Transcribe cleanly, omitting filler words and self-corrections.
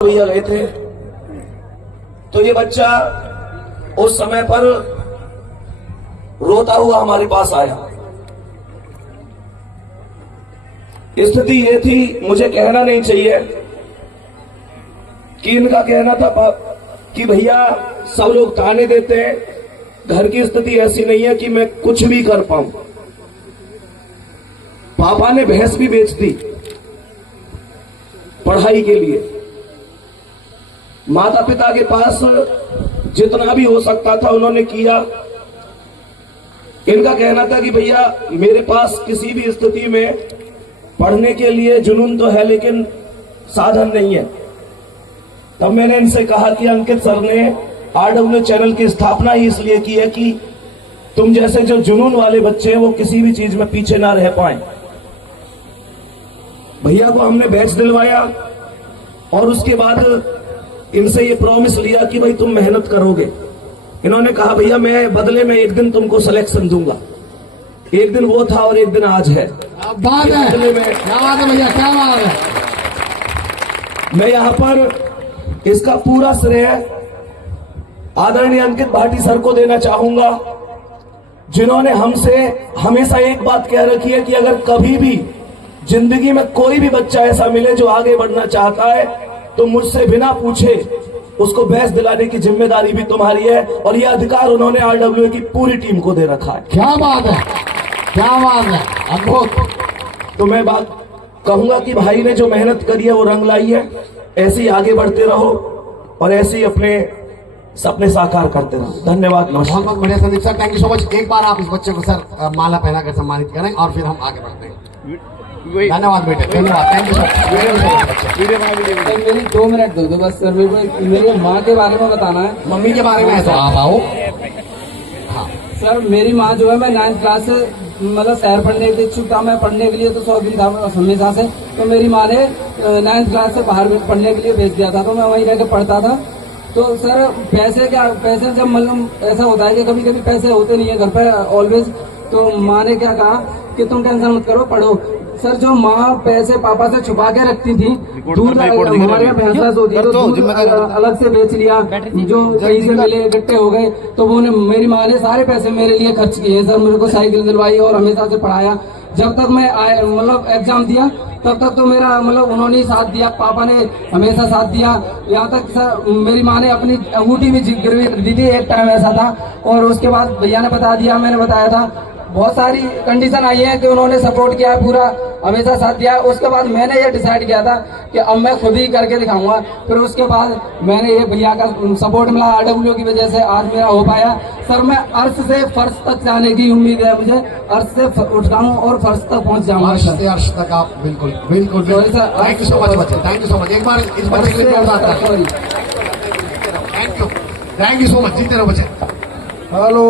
भैया गए थे तो ये बच्चा उस समय पर रोता हुआ हमारे पास आया। स्थिति ये थी, मुझे कहना नहीं चाहिए कि इनका कहना था कि भैया सब लोग ताने देते हैं, घर की स्थिति ऐसी नहीं है कि मैं कुछ भी कर पाऊं। पापा ने भैंस भी बेच दी पढ़ाई के लिए। माता पिता के पास जितना भी हो सकता था उन्होंने किया। इनका कहना था कि भैया मेरे पास किसी भी स्थिति में पढ़ने के लिए जुनून तो है लेकिन साधन नहीं है। तब मैंने इनसे कहा कि अंकित सर ने RW चैनल की स्थापना ही इसलिए की है कि तुम जैसे जो जुनून वाले बच्चे हैं वो किसी भी चीज में पीछे ना रह पाए। भैया को हमने बैच दिलवाया और उसके बाद इनसे ये प्रॉमिस लिया कि भाई तुम मेहनत करोगे। इन्होंने कहा भैया मैं बदले में एक दिन तुमको सिलेक्शन दूंगा। एक दिन वो था और एक दिन आज है। बात है, बदले में क्या बात है भैया, क्या बात है। मैं यहाँ पर इसका पूरा श्रेय आदरणीय अंकित भाटी सर को देना चाहूंगा, जिन्होंने हमसे हमेशा एक बात कह रखी है कि अगर कभी भी जिंदगी में कोई भी बच्चा ऐसा मिले जो आगे बढ़ना चाहता है तो मुझसे बिना पूछे उसको बैच दिलाने की जिम्मेदारी भी तुम्हारी है। और यह अधिकार उन्होंने RW की पूरी टीम को दे रखा है। क्या बात है, क्या बात है, अद्भुत। तो मैं बात कहूंगा कि भाई ने जो मेहनत करी है वो रंग लाई है। ऐसे ही आगे बढ़ते रहो और ऐसे ही अपने सपने साकार करते रहो। धन्यवाद, बहुत बहुत बढ़िया Sandeep sir, thank you so much. एक बार आप इस बच्चे को सर माला पहनाकर सम्मानित करें और फिर हम आगे बढ़ते हैं। धन्यवाद बेटे, धन्यवाद, थैंक यू सर। मेरी 2 मिनट दो बस सर, मेरी माँ के बारे में बताना है। मम्मी के बारे में है तो आप आओ। हाँ सर मेरी माँ जो है, मैं 9th क्लास से मतलब शहर पढ़ने के इच्छुक था। मैं पढ़ने के लिए तो शौकीन था हमेशा से। तो मेरी माँ ने 9th क्लास से बाहर पढ़ने के लिए भेज दिया था, तो मैं वहीं रहकर पढ़ता था। तो सर पैसे जब मतलब ऐसा होता है कि कभी कभी पैसे होते नहीं है घर पे ऑलवेज। तो माँ ने क्या कहा कि तुम टेंशन मत करो, पढ़ो। सर जो माँ पैसे पापा से छुपा के रखती थी, दूध हमारे यहाँ भैंस होती है तो दूध अलग से बेच लिया, जो कहीं से मिले इकट्ठे हो गए तो वो मेरी माँ ने सारे पैसे मेरे लिए खर्च किए। सर मेरे को साइकिल दिलवाई और हमेशा से पढ़ाया। जब तक मैं मतलब एग्जाम दिया तब तक तो मेरा मतलब उन्होंने ही साथ दिया, पापा ने हमेशा साथ दिया। यहाँ तक सर मेरी माँ ने अपनी अंगूठी भी गिरवी दी थी, एक टाइम ऐसा था। और उसके बाद भैया ने बता दिया, मैंने बताया था, बहुत सारी कंडीशन आई है कि उन्होंने सपोर्ट किया है, पूरा हमेशा साथ दिया। उसके बाद मैंने ये डिसाइड किया था कि अब मैं खुद ही करके दिखाऊंगा। फिर उसके बाद मैंने ये भैया का सपोर्ट मिला, RW की वजह से आज मेरा हो पाया। सर मैं अर्श से फर्श तक जाने की उम्मीद है मुझे। अर्श से उठता हूँ और फर्श तक पहुँच जाऊंगा। अर्श तक आप बिल्कुल बिल्कुल। थैंक यू सो मच बच्चे, थैंक यू सो मच। एक बार इस बच्चे के लिए थैंक यू सो मच। जीते रहो बच्चे। हेलो।